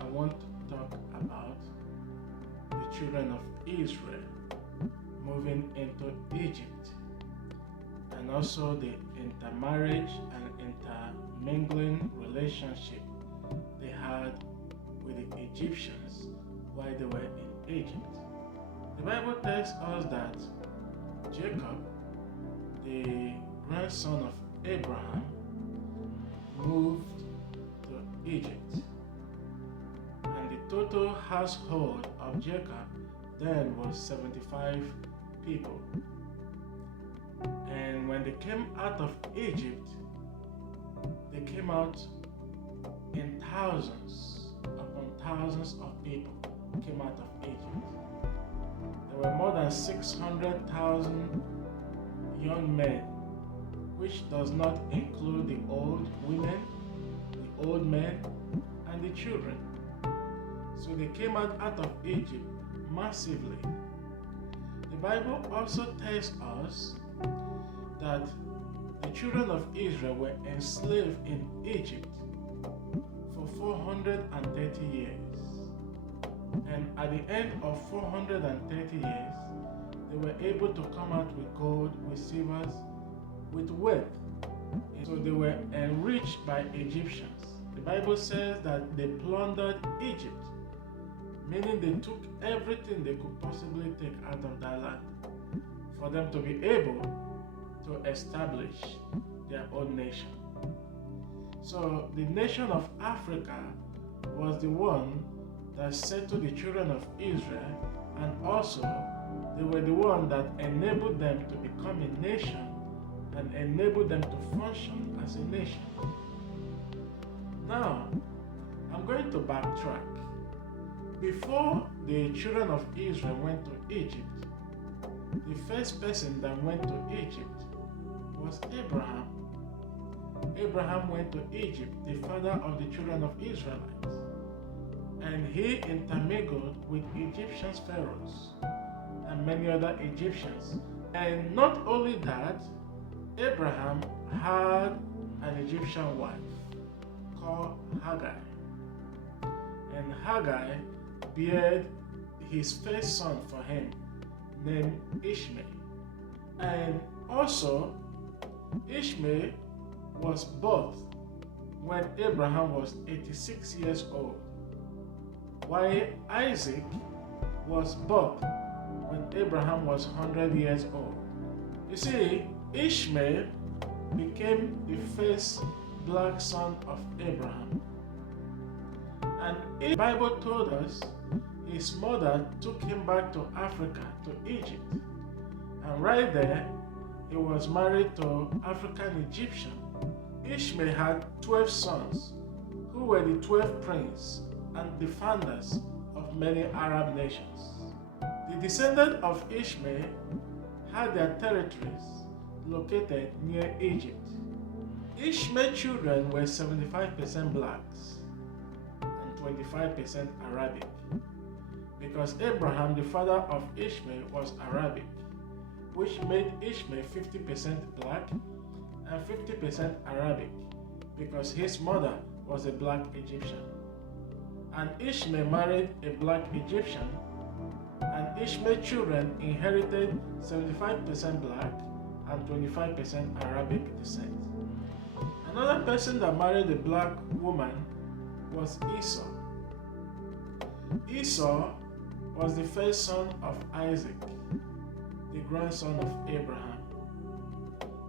I want to talk about the children of Israel moving into Egypt, and also the intermarriage and intermingling relationship they had with the Egyptians while they were in Egypt. The Bible tells us that Jacob, the grandson of Abraham, moved to Egypt, and the total household of Jacob then was 75 people. And when they came out of Egypt, they came out in thousands upon thousands of people came out of Egypt. There were more than 600,000 young men, which does not include the old women, the old men, and the children. So they came out of Egypt massively. The Bible also tells us that the children of Israel were enslaved in Egypt for 430 years. And at the end of 430 years, they were able to come out with gold, with silvers, with wealth. So they were enriched by Egyptians. The Bible says that they plundered Egypt, meaning they took everything they could possibly take out of that land for them to be able to establish their own nation. So the nation of Africa was the one that settled the children of Israel, and also they were the one that enabled them to become a nation and enabled them to function as a nation. Now, I'm going to backtrack. Before the children of Israel went to Egypt, the first person that went to Egypt was Abraham. Abraham went to Egypt, the father of the children of Israelites, and he intermingled with Egyptian pharaohs and many other Egyptians. And not only that, Abraham had an Egyptian wife called Hagar, and Hagar bare his first son for him, named Ishmael. And also, Ishmael was birthed when Abraham was 86 years old, while Isaac was birthed when Abraham was 100 years old. You see, Ishmael became the first black son of Abraham. And the Bible told us his mother took him back to Africa, to Egypt. And right there, he was married to African Egyptian. Ishmael had 12 sons, who were the 12 princes and the founders of many Arab nations. The descendants of Ishmael had their territories located near Egypt. Ishmael's children were 75% blacks and 25% Arabic, because Abraham, the father of Ishmael, was Arabic, which made Ishmael 50% black and 50% Arabic, because his mother was a black Egyptian. And Ishmael married a black Egyptian, and Ishmael's children inherited 75% black and 25% Arabic descent. Another person that married a black woman was Esau. Esau was the first son of Isaac, the grandson of Abraham.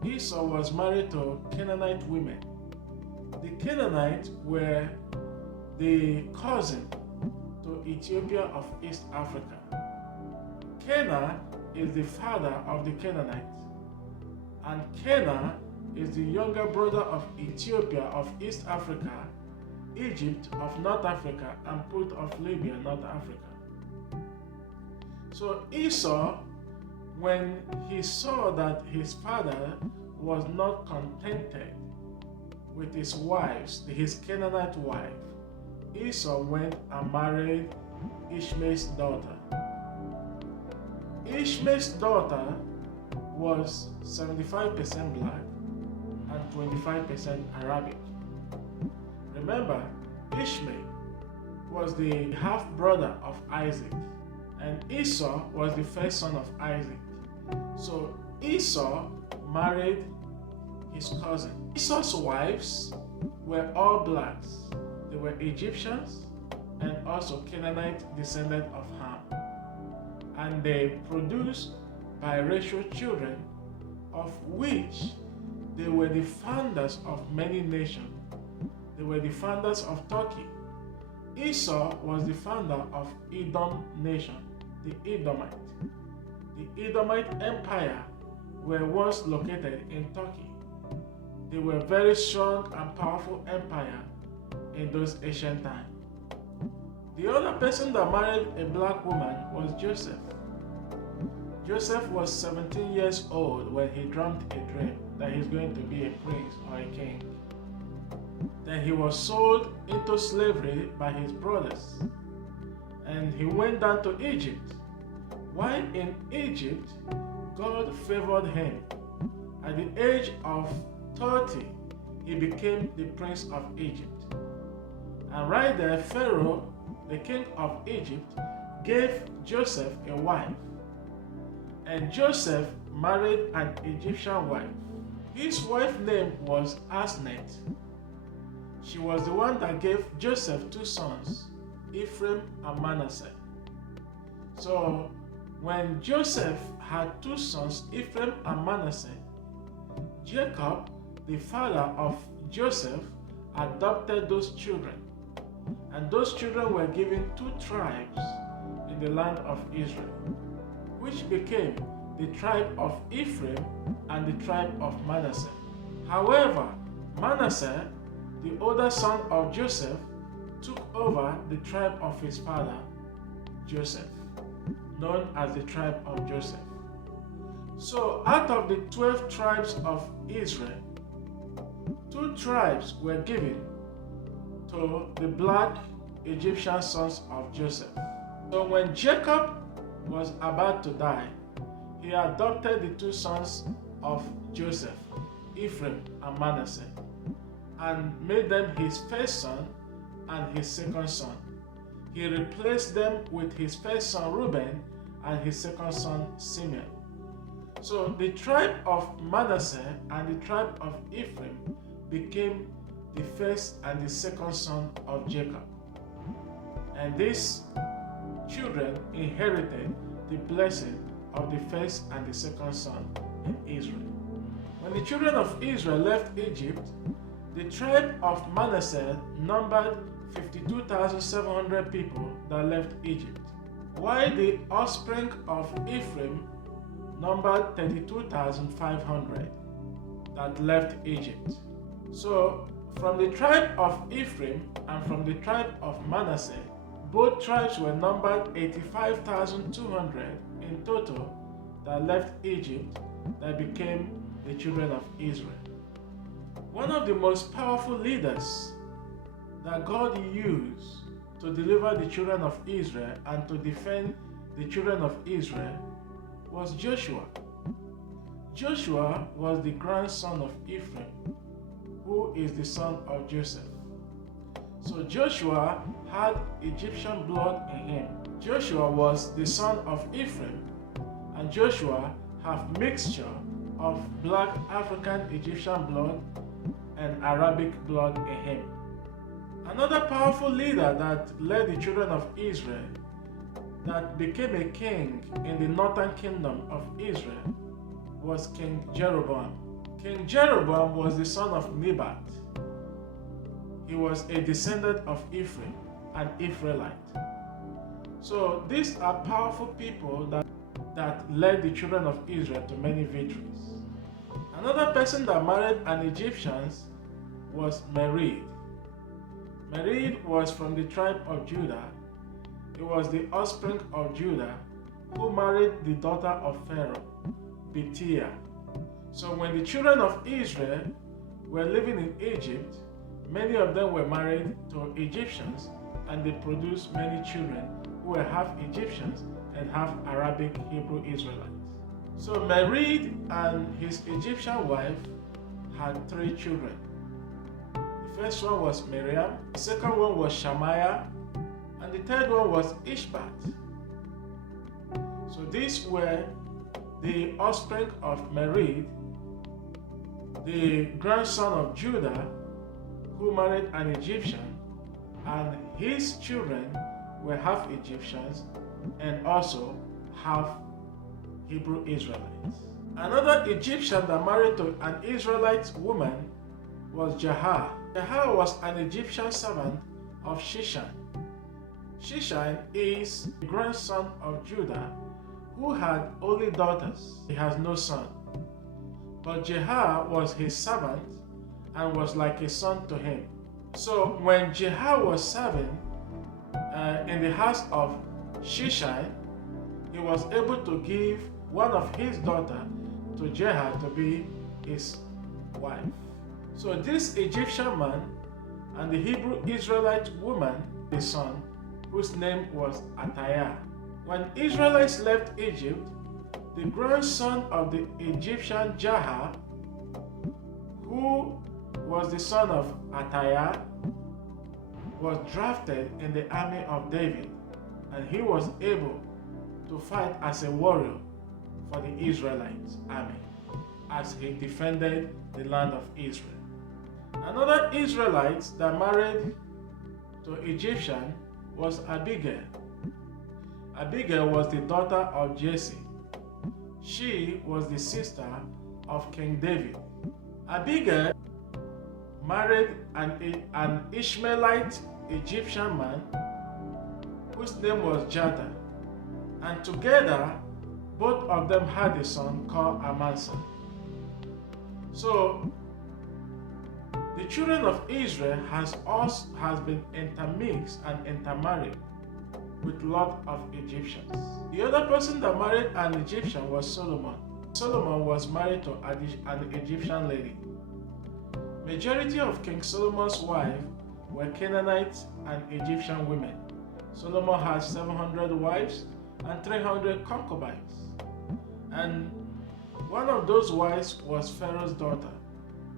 Esau was married to Canaanite women. The Canaanites were the cousin to Ethiopia of East Africa. Canaan is the father of the Canaanites, and Canaan is the younger brother of Ethiopia of East Africa, Egypt of North Africa, and Put of Libya, North Africa. So Esau, when he saw that his father was not contented with his wives, his Canaanite wife, Esau went and married Ishmael's daughter. Ishmael's daughter was 75% black and 25% Arabic. Remember, Ishmael was the half-brother of Isaac, and Esau was the first son of Isaac. So Esau married his cousin. Esau's wives were all blacks. They were Egyptians and also Canaanite descendant of Ham. And they produced biracial children, of which they were the founders of many nations. They were the founders of Turkey. Esau was the founder of Edom nation, the Edomite. The Edomite Empire were once located in Turkey. They were very strong and powerful empire in those ancient times. The other person that married a black woman was Joseph. Joseph was 17 years old when he dreamt a dream that he's going to be a prince or a king. Then he was sold into slavery by his brothers, and he went down to Egypt. While in Egypt, God favored him. At the age of 30, he became the prince of Egypt. And right there, Pharaoh, the king of Egypt, gave Joseph a wife. And Joseph married an Egyptian wife. His wife's name was Asenath. She was the one that gave Joseph two sons, Ephraim and Manasseh. So when Joseph had two sons, Ephraim and Manasseh, Jacob, the father of Joseph, adopted those children. And those children were given two tribes in the land of Israel, which became the tribe of Ephraim and the tribe of Manasseh. However, Manasseh, the older son of Joseph, took over the tribe of his father, Joseph, known as the tribe of Joseph. So out of the 12 tribes of Israel, 2 tribes were given to the black Egyptian sons of Joseph. So when Jacob was about to die, he adopted the 2 sons of Joseph, Ephraim and Manasseh, and made them his first son and his second son. He replaced them with his first son Reuben and his second son Simeon. So the tribe of Manasseh and the tribe of Ephraim became the first and the second son of Jacob. And these children inherited the blessing of the first and the second son in Israel. When the children of Israel left Egypt, the tribe of Manasseh numbered 52,700 people that left Egypt, while the offspring of Ephraim numbered 32,500 that left Egypt. So from the tribe of Ephraim and from the tribe of Manasseh, both tribes were numbered 85,200 in total that left Egypt that became the children of Israel. One of the most powerful leaders that God used to deliver the children of Israel and to defend the children of Israel was Joshua. Joshua was the grandson of Ephraim, who is the son of Joseph. So Joshua had Egyptian blood in him. Joshua was the son of Ephraim, and Joshua had mixture of black African Egyptian blood and Arabic blood in him. Another powerful leader that led the children of Israel, that became a king in the northern kingdom of Israel, was King Jeroboam. King Jeroboam was the son of Nebat. He was a descendant of Ephraim, an Israelite. So these are powerful people that led the children of Israel to many victories. Another person that married an Egyptian was Merid. Merid was from the tribe of Judah. He was the offspring of Judah who married the daughter of Pharaoh, Bethia. So when the children of Israel were living in Egypt, many of them were married to Egyptians, and they produced many children who were half Egyptians and half Arabic Hebrew Israelites. So Merid and his Egyptian wife had 3 children. The first one was Miriam, the second one was Shammaiah, the third one was Ishmael. So these were the offspring of Merid, the grandson of Judah, who married an Egyptian, and his children were half Egyptians and also half Hebrew Israelites. Another Egyptian that married to an Israelite woman was Hagar. Hagar was an Egyptian servant of Shishai. Shishai is the grandson of Judah who had only daughters. He has no son. But Hagar was his servant and was like a son to him. So when Hagar was serving in the house of Shishai, he was able to give one of his daughters to Hagar to be his wife. So this Egyptian man and the Hebrew Israelite woman, his son, whose name was Atayah. When Israelites left Egypt, the grandson of the Egyptian Hagar, who was the son of Atayah, was drafted in the army of David, and he was able to fight as a warrior for the Israelites army as he defended the land of Israel. Another Israelite that married to Egyptian was Abigail. Abigail was the daughter of Jesse. She was the sister of King David. Abigail married an Ishmaelite Egyptian man whose name was Jada, and together both of them had a son called Amasa. So the children of Israel has been intermixed and intermarried with a lot of Egyptians. The other person that married an Egyptian was Solomon. Solomon was married to an Egyptian lady. Majority of King Solomon's wives were Canaanite and Egyptian women. Solomon had 700 wives and 300 concubines. And one of those wives was Pharaoh's daughter,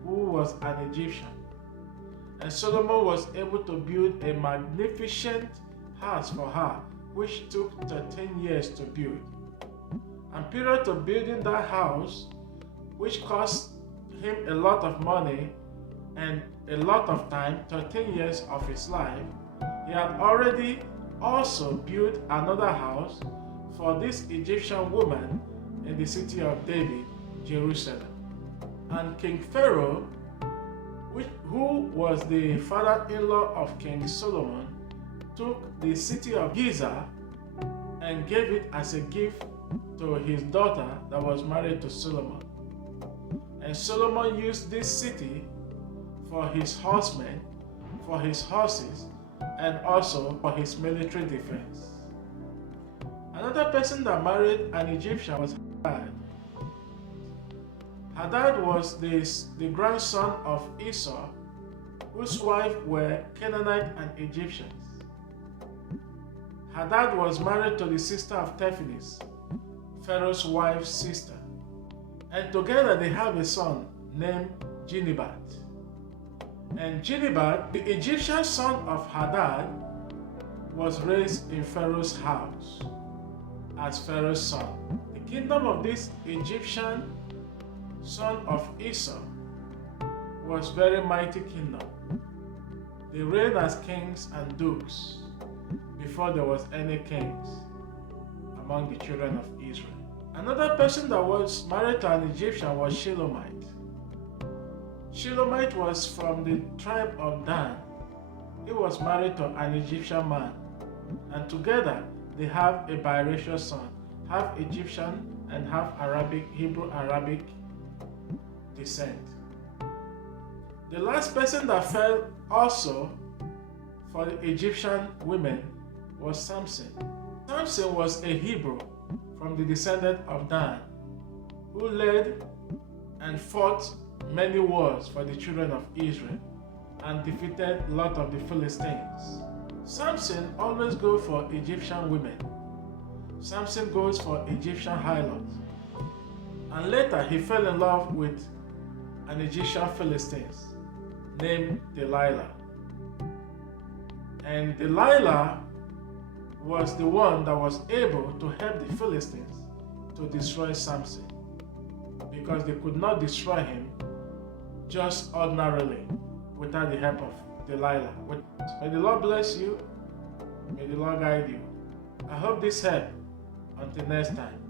who was an Egyptian. And Solomon was able to build a magnificent house for her, which took 13 years to build. And period of building that house, which cost him a lot of money and a lot of time, 13 years of his life, he had already also built another house for this Egyptian woman in the city of David, Jerusalem. And King Pharaoh, who was the father-in-law of King Solomon, took the city of Giza and gave it as a gift to his daughter that was married to Solomon. And Solomon used this city for his horsemen, for his horses, and also for his military defense. Another person that married an Egyptian was Hadad. Hadad was the grandson of Esau, whose wives were Canaanite and Egyptians. Hadad was married to the sister of Tephanes, Pharaoh's wife's sister, and together they have a son named Genebat. And Genebat, the Egyptian son of Hadad, was raised in Pharaoh's house as Pharaoh's son. The kingdom of this Egyptian son of Esau was very mighty kingdom. They reigned as kings and dukes before there was any kings among the children of Israel. Another person that was married to an Egyptian was Shelomite. Shelomite was from the tribe of Dan. He was married to an Egyptian man, and together they have a biracial son, half Egyptian and half Hebrew Arabic descent. The last person that fell also for the Egyptian women was Samson. Samson was a Hebrew from the descendant of Dan, who led and fought many wars for the children of Israel and defeated a lot of the Philistines. Samson always goes for Egyptian women. Samson goes for Egyptian harlots. And later he fell in love with an Egyptian Philistine named Delilah. And Delilah was the one that was able to help the Philistines to destroy Samson, because they could not destroy him just ordinarily without the help of Delilah. May the Lord bless you. May the Lord guide you. I hope this helped. Until next time.